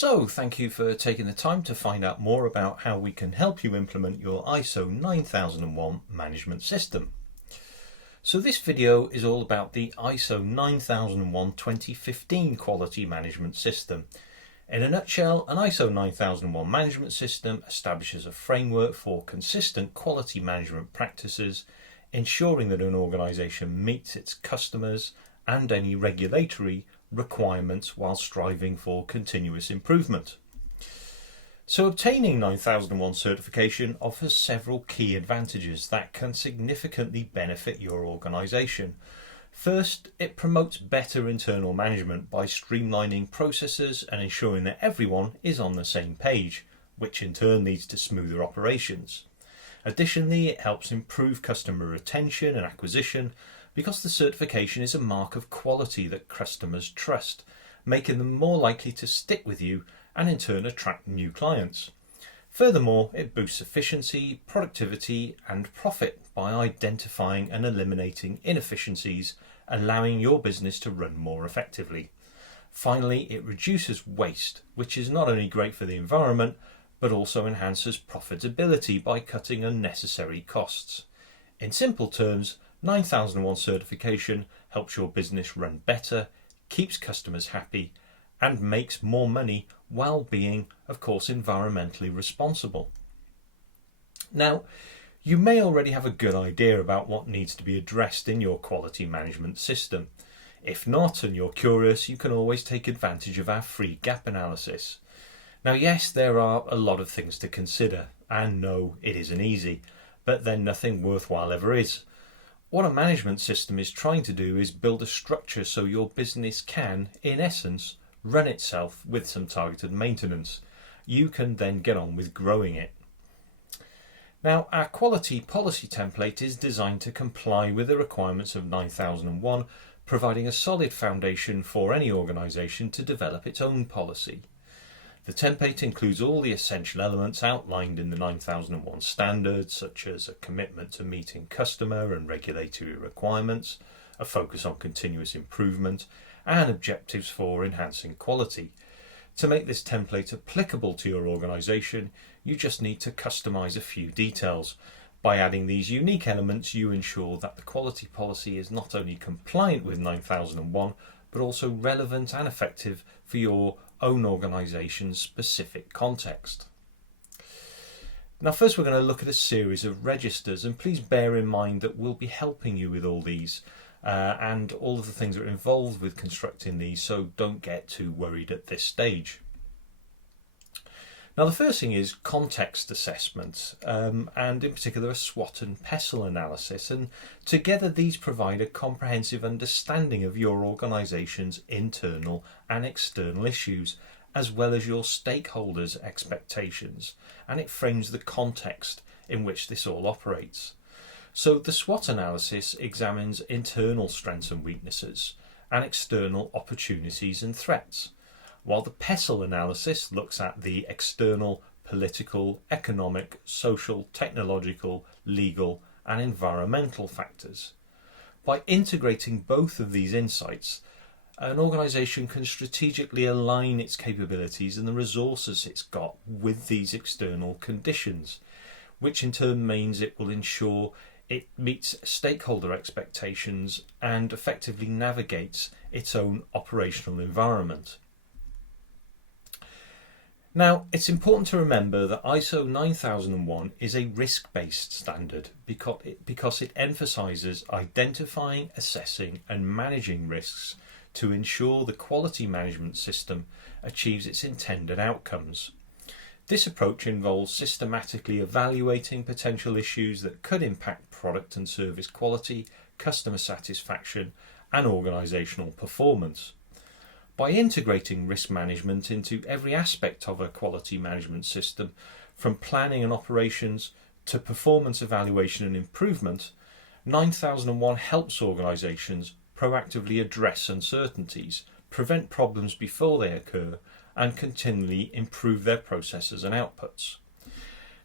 So, thank you for taking the time to find out more about how we can help you implement your ISO 9001 management system. So this video is all about the ISO 9001 2015 quality management system. In a nutshell, an ISO 9001 management system establishes a framework for consistent quality management practices, ensuring that an organisation meets its customers and any regulatory requirements while striving for continuous improvement. So obtaining 9001 certification offers several key advantages that can significantly benefit your organisation. First, it promotes better internal management by streamlining processes and ensuring that everyone is on the same page, which in turn leads to smoother operations. Additionally, it helps improve customer retention and acquisition because the certification is a mark of quality that customers trust, making them more likely to stick with you and in turn attract new clients. Furthermore, it boosts efficiency, productivity and profit by identifying and eliminating inefficiencies, allowing your business to run more effectively. Finally, it reduces waste, which is not only great for the environment, but also enhances profitability by cutting unnecessary costs. In simple terms, 9001 certification helps your business run better, keeps customers happy, and makes more money while being, of course, environmentally responsible. Now, you may already have a good idea about what needs to be addressed in your quality management system. If not, and you're curious, you can always take advantage of our free gap analysis. Now, yes, there are a lot of things to consider, and no, it isn't easy, but then nothing worthwhile ever is. What a management system is trying to do is build a structure so your business can, in essence, run itself with some targeted maintenance. You can then get on with growing it. Now, our quality policy template is designed to comply with the requirements of 9001, providing a solid foundation for any organisation to develop its own policy. The template includes all the essential elements outlined in the 9001 standards, such as a commitment to meeting customer and regulatory requirements, a focus on continuous improvement, and objectives for enhancing quality. To make this template applicable to your organisation, you just need to customise a few details. By adding these unique elements, you ensure that the quality policy is not only compliant with 9001, but also relevant and effective for your own organisation's specific context. Now, first we're going to look at a series of registers, and please bear in mind that we'll be helping you with all these and all of the things that are involved with constructing these, so don't get too worried at this stage. Now, the first thing is context assessment, and in particular a SWOT and PESTLE analysis, and together these provide a comprehensive understanding of your organisation's internal and external issues, as well as your stakeholders' expectations, and it frames the context in which this all operates. So the SWOT analysis examines internal strengths and weaknesses, and external opportunities and threats, while the PESTLE analysis looks at the external, political, economic, social, technological, legal and environmental factors. By integrating both of these insights, an organisation can strategically align its capabilities and the resources it's got with these external conditions, which in turn means it will ensure it meets stakeholder expectations and effectively navigates its own operational environment. Now, it's important to remember that ISO 9001 is a risk-based standard because it emphasises identifying, assessing and managing risks to ensure the quality management system achieves its intended outcomes. This approach involves systematically evaluating potential issues that could impact product and service quality, customer satisfaction and organisational performance. By integrating risk management into every aspect of a quality management system, from planning and operations to performance evaluation and improvement, 9001 helps organisations proactively address uncertainties, prevent problems before they occur, and continually improve their processes and outputs.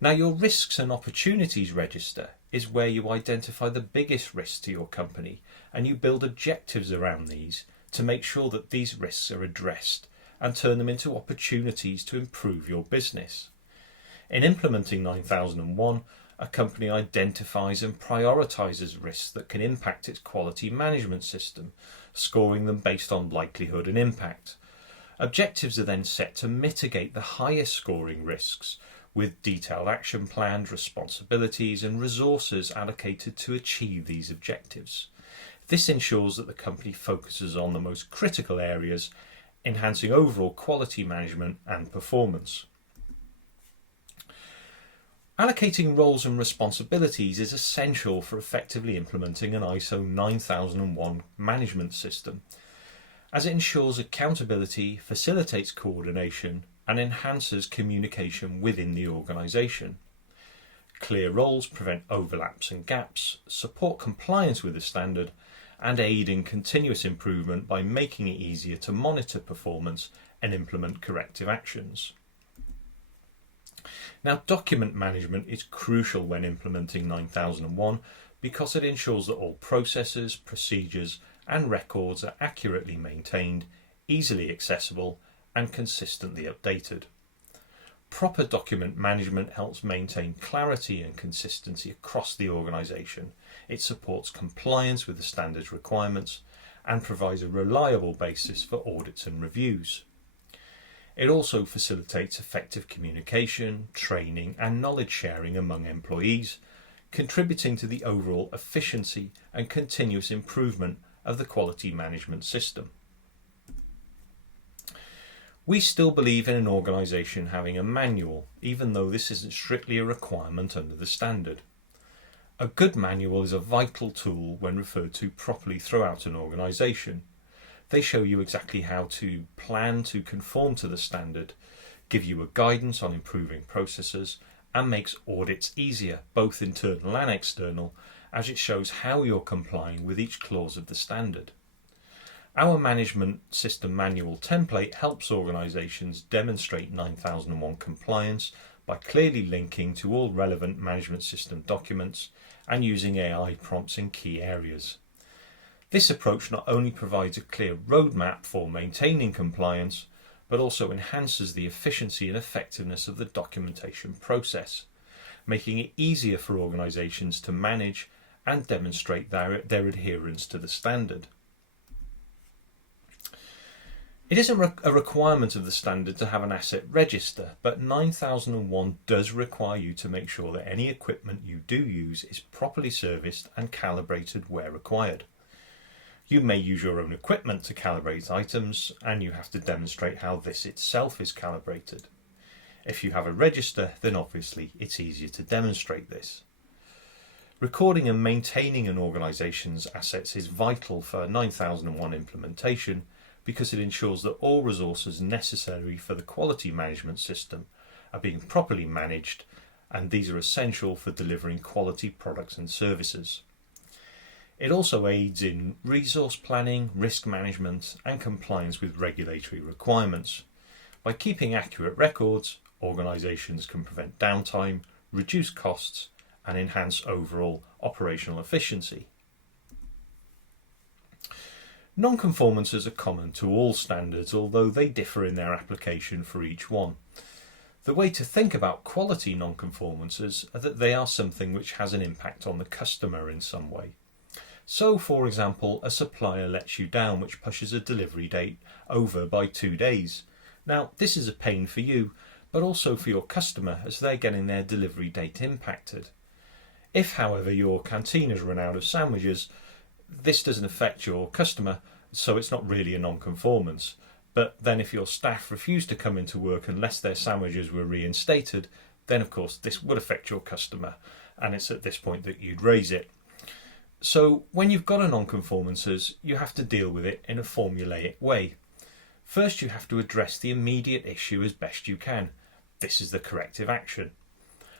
Now, your risks and opportunities register is where you identify the biggest risks to your company and you build objectives around these to make sure that these risks are addressed and turn them into opportunities to improve your business. In implementing 9001, a company identifies and prioritises risks that can impact its quality management system, scoring them based on likelihood and impact. Objectives are then set to mitigate the highest scoring risks, with detailed action plans, responsibilities and resources allocated to achieve these objectives. This ensures that the company focuses on the most critical areas, enhancing overall quality management and performance. Allocating roles and responsibilities is essential for effectively implementing an ISO 9001 management system, as it ensures accountability, facilitates coordination, and enhances communication within the organisation. Clear roles prevent overlaps and gaps, support compliance with the standard, and aid in continuous improvement by making it easier to monitor performance and implement corrective actions. Now, document management is crucial when implementing 9001 because it ensures that all processes, procedures and records are accurately maintained, easily accessible and consistently updated. Proper document management helps maintain clarity and consistency across the organisation. It supports compliance with the standards requirements and provides a reliable basis for audits and reviews. It also facilitates effective communication, training and knowledge sharing among employees, contributing to the overall efficiency and continuous improvement of the quality management system. We still believe in an organisation having a manual, even though this isn't strictly a requirement under the standard. A good manual is a vital tool when referred to properly throughout an organisation. They show you exactly how to plan to conform to the standard, give you a guidance on improving processes, and makes audits easier, both internal and external, as it shows how you're complying with each clause of the standard. Our management system manual template helps organisations demonstrate 9001 compliance by clearly linking to all relevant management system documents and using AI prompts in key areas. This approach not only provides a clear roadmap for maintaining compliance, but also enhances the efficiency and effectiveness of the documentation process, making it easier for organisations to manage and demonstrate their adherence to the standard. It isn't a requirement of the standard to have an asset register, but 9001 does require you to make sure that any equipment you do use is properly serviced and calibrated where required. You may use your own equipment to calibrate items, and you have to demonstrate how this itself is calibrated. If you have a register, then obviously it's easier to demonstrate this. Recording and maintaining an organisation's assets is vital for 9001 implementation because it ensures that all resources necessary for the quality management system are being properly managed, and these are essential for delivering quality products and services. It also aids in resource planning, risk management and compliance with regulatory requirements. By keeping accurate records, organisations can prevent downtime, reduce costs and enhance overall operational efficiency. Non-conformances are common to all standards, although they differ in their application for each one. The way to think about quality non-conformances are that they are something which has an impact on the customer in some way. So, for example, a supplier lets you down, which pushes a delivery date over by 2 days. Now, this is a pain for you, but also for your customer, as they're getting their delivery date impacted. If, however, your canteen has run out of sandwiches, this doesn't affect your customer, so it's not really a non-conformance. But then if your staff refuse to come into work unless their sandwiches were reinstated, then of course this would affect your customer, and it's at this point that you'd raise it. So when you've got a non-conformances, you have to deal with it in a formulaic way. First, you have to address the immediate issue as best you can. This is the corrective action.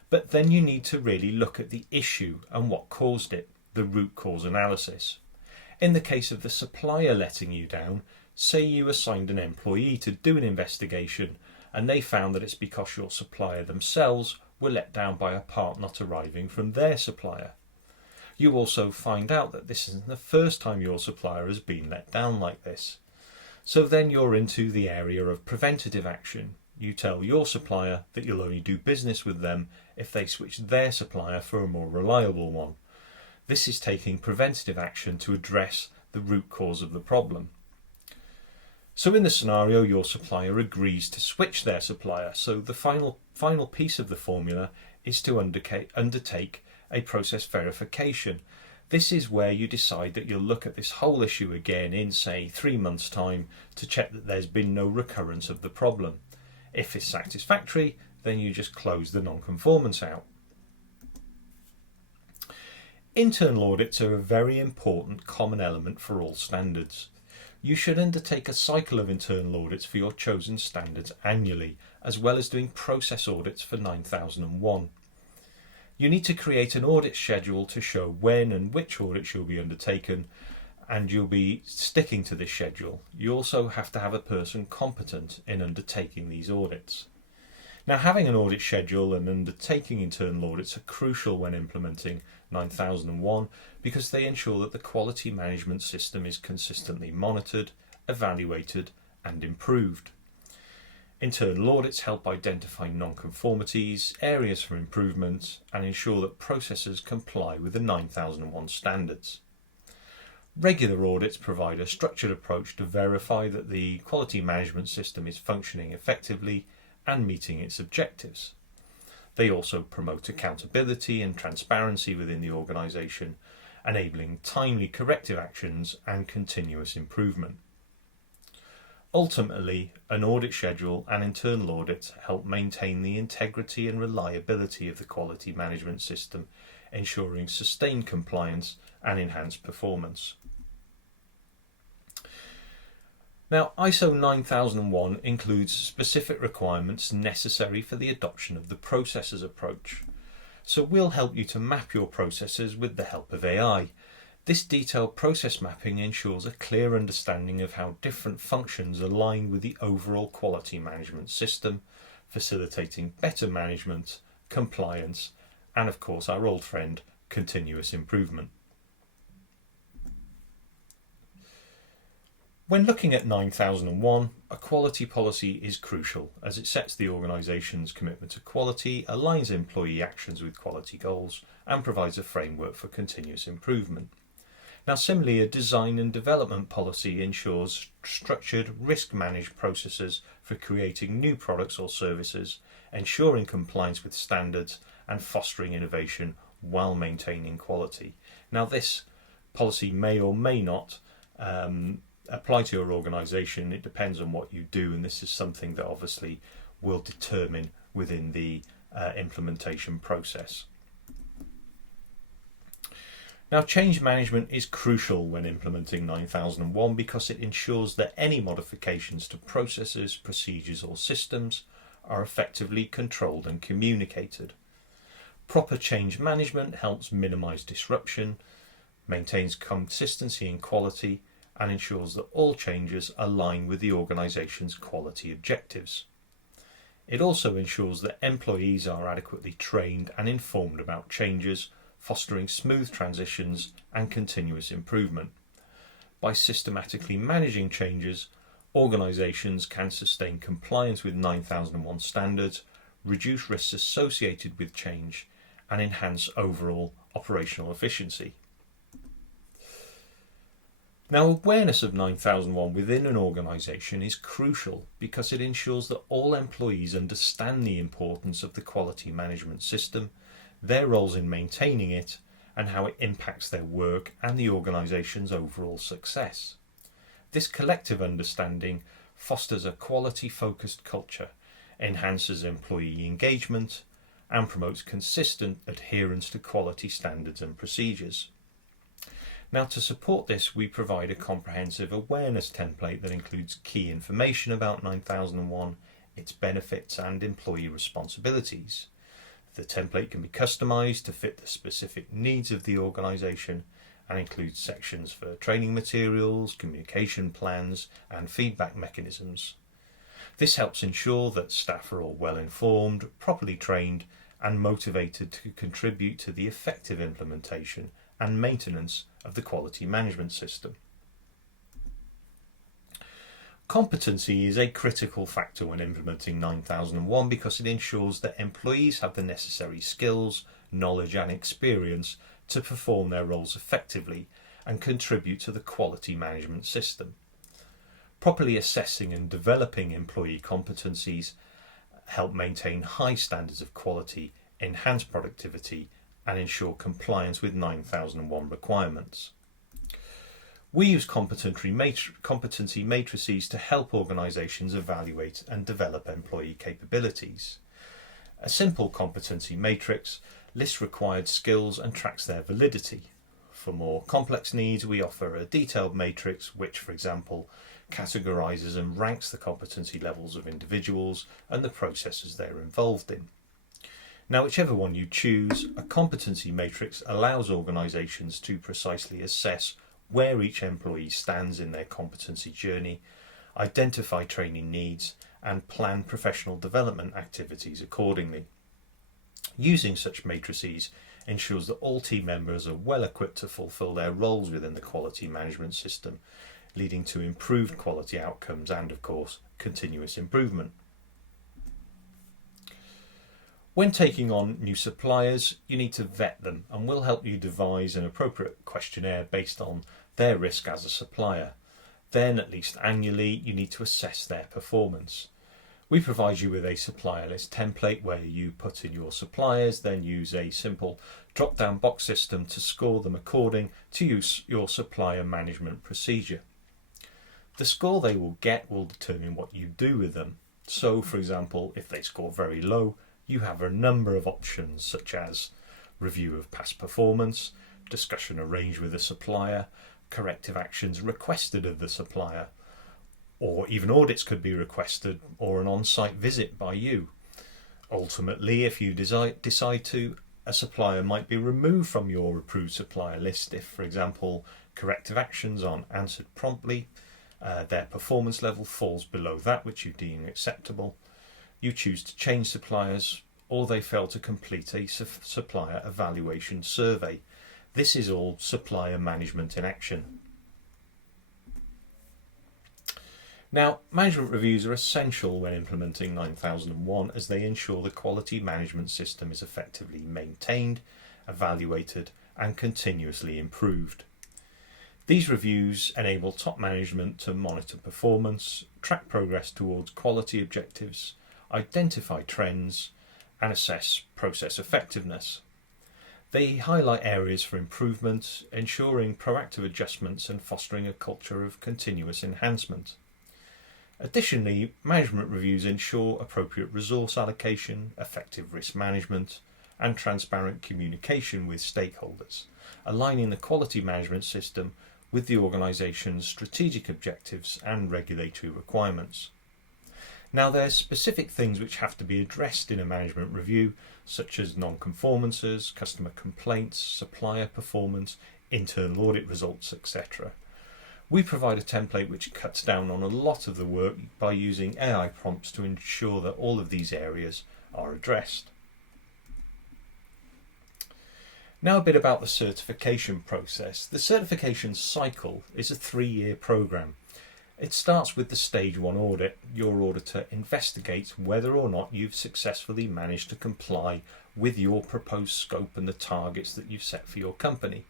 But then you need to really look at the issue and what caused it, the root cause analysis. In the case of the supplier letting you down, say you assigned an employee to do an investigation and they found that it's because your supplier themselves were let down by a part not arriving from their supplier. You also find out that this isn't the first time your supplier has been let down like this. So then you're into the area of preventative action. You tell your supplier that you'll only do business with them if they switch their supplier for a more reliable one. This is taking preventative action to address the root cause of the problem. So in the scenario, your supplier agrees to switch their supplier. So the final piece of the formula is to undertake a process verification. This is where you decide that you'll look at this whole issue again in, say, 3 months' time to check that there's been no recurrence of the problem. If it's satisfactory, then you just close the non-conformance out. Internal audits are a very important common element for all standards. You should undertake a cycle of internal audits for your chosen standards annually, as well as doing process audits for 9001. You need to create an audit schedule to show when and which audits you'll be undertaken, and you'll be sticking to this schedule. You also have to have a person competent in undertaking these audits. Now, having an audit schedule and undertaking internal audits are crucial when implementing 9001 because they ensure that the quality management system is consistently monitored, evaluated and improved. Internal audits help identify non-conformities, areas for improvement and ensure that processes comply with the 9001 standards. Regular audits provide a structured approach to verify that the quality management system is functioning effectively and meeting its objectives. They also promote accountability and transparency within the organisation, enabling timely corrective actions and continuous improvement. Ultimately, an audit schedule and internal audits help maintain the integrity and reliability of the quality management system, ensuring sustained compliance and enhanced performance. Now, ISO 9001 includes specific requirements necessary for the adoption of the processes approach. So we'll help you to map your processes with the help of AI. This detailed process mapping ensures a clear understanding of how different functions align with the overall quality management system, facilitating better management, compliance, and of course our old friend, continuous improvement. When looking at 9001, a quality policy is crucial as it sets the organisation's commitment to quality, aligns employee actions with quality goals, and provides a framework for continuous improvement. Now, similarly, a design and development policy ensures structured, risk-managed processes for creating new products or services, ensuring compliance with standards, and fostering innovation while maintaining quality. Now, this policy may or may not apply to your organisation. It depends on what you do, and this is something that obviously will determine within the implementation process. Now, change management is crucial when implementing 9001 because it ensures that any modifications to processes, procedures or systems are effectively controlled and communicated. Proper change management helps minimise disruption, maintains consistency in quality, and ensures that all changes align with the organisation's quality objectives. It also ensures that employees are adequately trained and informed about changes, fostering smooth transitions and continuous improvement. By systematically managing changes, organisations can sustain compliance with 9001 standards, reduce risks associated with change, and enhance overall operational efficiency. Now, awareness of 9001 within an organisation is crucial because it ensures that all employees understand the importance of the quality management system, their roles in maintaining it, and how it impacts their work and the organisation's overall success. This collective understanding fosters a quality-focused culture, enhances employee engagement, and promotes consistent adherence to quality standards and procedures. Now, to support this, we provide a comprehensive awareness template that includes key information about 9001, its benefits and employee responsibilities. The template can be customised to fit the specific needs of the organisation and includes sections for training materials, communication plans and feedback mechanisms. This helps ensure that staff are all well informed, properly trained and motivated to contribute to the effective implementation and maintenance of the quality management system. Competency is a critical factor when implementing 9001 because it ensures that employees have the necessary skills, knowledge and experience to perform their roles effectively and contribute to the quality management system. Properly assessing and developing employee competencies help maintain high standards of quality, enhance productivity and ensure compliance with 9001 requirements. We use competency matrices to help organisations evaluate and develop employee capabilities. A simple competency matrix lists required skills and tracks their validity. For more complex needs, we offer a detailed matrix which, for example, categorises and ranks the competency levels of individuals and the processes they're involved in. Now, whichever one you choose, a competency matrix allows organisations to precisely assess where each employee stands in their competency journey, identify training needs and plan professional development activities accordingly. Using such matrices ensures that all team members are well equipped to fulfil their roles within the quality management system, leading to improved quality outcomes and, of course, continuous improvement. When taking on new suppliers, you need to vet them, and we'll help you devise an appropriate questionnaire based on their risk as a supplier. Then, at least annually, you need to assess their performance. We provide you with a supplier list template where you put in your suppliers, then use a simple drop-down box system to score them according to your supplier management procedure. The score they will get will determine what you do with them. So, for example, if they score very low, you have a number of options such as review of past performance, discussion arranged with the supplier, corrective actions requested of the supplier, or even audits could be requested or an on-site visit by you. Ultimately, if you decide to, a supplier might be removed from your approved supplier list if, for example, corrective actions aren't answered promptly, their performance level falls below that which you deem acceptable, you choose to change suppliers, or they fail to complete a supplier evaluation survey. This is all supplier management in action. Now, management reviews are essential when implementing 9001 as they ensure the quality management system is effectively maintained, evaluated and continuously improved. These reviews enable top management to monitor performance, track progress towards quality objectives, identify trends and assess process effectiveness. They highlight areas for improvement, ensuring proactive adjustments and fostering a culture of continuous enhancement. Additionally, management reviews ensure appropriate resource allocation, effective risk management and transparent communication with stakeholders, aligning the quality management system with the organisation's strategic objectives and regulatory requirements. Now, there's specific things which have to be addressed in a management review, such as non-conformances, customer complaints, supplier performance, internal audit results, etc. We provide a template which cuts down on a lot of the work by using AI prompts to ensure that all of these areas are addressed. Now a bit about the certification process. The certification cycle is a 3-year program. It starts with the stage 1 audit. Your auditor investigates whether or not you've successfully managed to comply with your proposed scope and the targets that you've set for your company.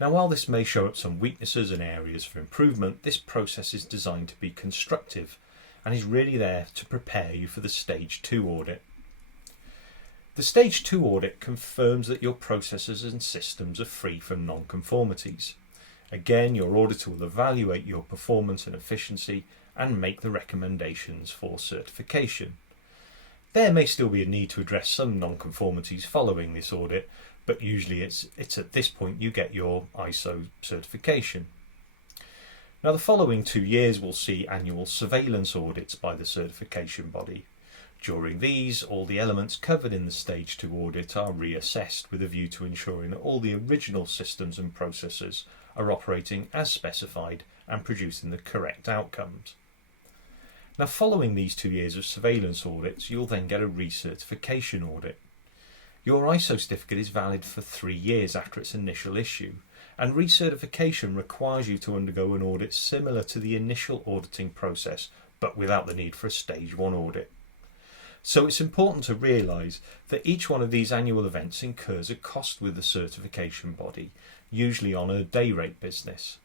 Now, while this may show up some weaknesses and areas for improvement, this process is designed to be constructive and is really there to prepare you for the stage 2 audit. The stage 2 audit confirms that your processes and systems are free from non-conformities. Again, your auditor will evaluate your performance and efficiency and make the recommendations for certification. There may still be a need to address some non-conformities following this audit, but usually it's at this point you get your ISO certification. Now, the following 2 years will see annual surveillance audits by the certification body. During these, all the elements covered in the stage 2 audit are reassessed with a view to ensuring that all the original systems and processes are operating as specified and producing the correct outcomes. Now, following these 2 years of surveillance audits, you'll then get a recertification audit. Your ISO certificate is valid for 3 years after its initial issue, and recertification requires you to undergo an audit similar to the initial auditing process, but without the need for a stage 1 audit. So it's important to realise that each one of these annual events incurs a cost with the certification body, usually on a day rate business.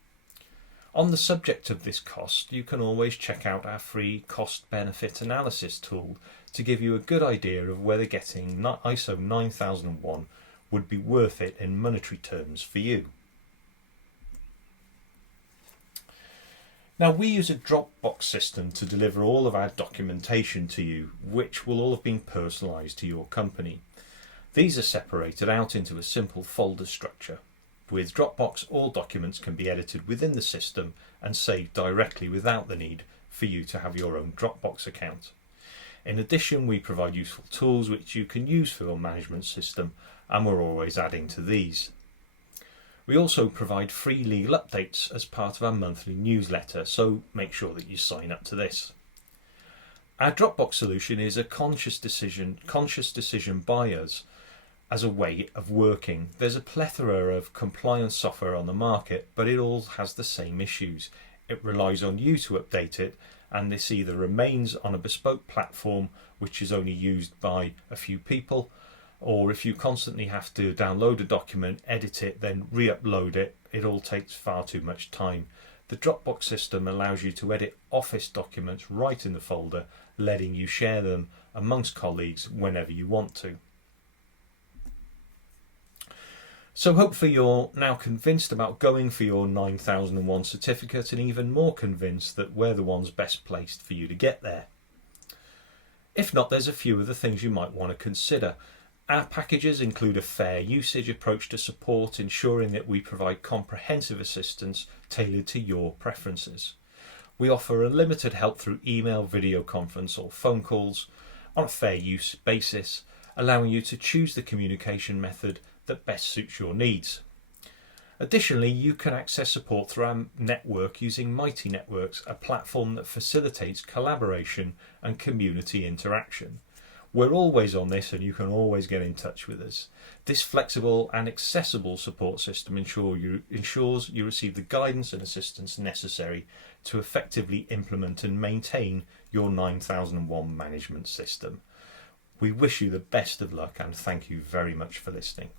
On the subject of this cost, you can always check out our free cost benefit analysis tool to give you a good idea of whether getting ISO 9001 would be worth it in monetary terms for you. Now, we use a Dropbox system to deliver all of our documentation to you, which will all have been personalised to your company. These are separated out into a simple folder structure. With Dropbox, all documents can be edited within the system and saved directly without the need for you to have your own Dropbox account. In addition, we provide useful tools which you can use for your management system, and we're always adding to these. We also provide free legal updates as part of our monthly newsletter, so make sure that you sign up to this. Our Dropbox solution is a conscious decision by us as a way of working. There's a plethora of compliance software on the market, but it all has the same issues. It relies on you to update it, and this either remains on a bespoke platform which is only used by a few people, or if you constantly have to download a document, edit it, then re-upload it, it all takes far too much time. The Dropbox system allows you to edit Office documents right in the folder, letting you share them amongst colleagues whenever you want to. So hopefully you're now convinced about going for your 9001 certificate, and even more convinced that we're the ones best placed for you to get there. If not, there's a few other things you might want to consider. Our packages include a fair usage approach to support, ensuring that we provide comprehensive assistance tailored to your preferences. We offer unlimited help through email, video conference or phone calls on a fair use basis, allowing you to choose the communication method that best suits your needs. Additionally, you can access support through our network using Mighty Networks, a platform that facilitates collaboration and community interaction. We're always on this, and you can always get in touch with us. This flexible and accessible support system ensures you receive the guidance and assistance necessary to effectively implement and maintain your 9001 management system. We wish you the best of luck, and thank you very much for listening.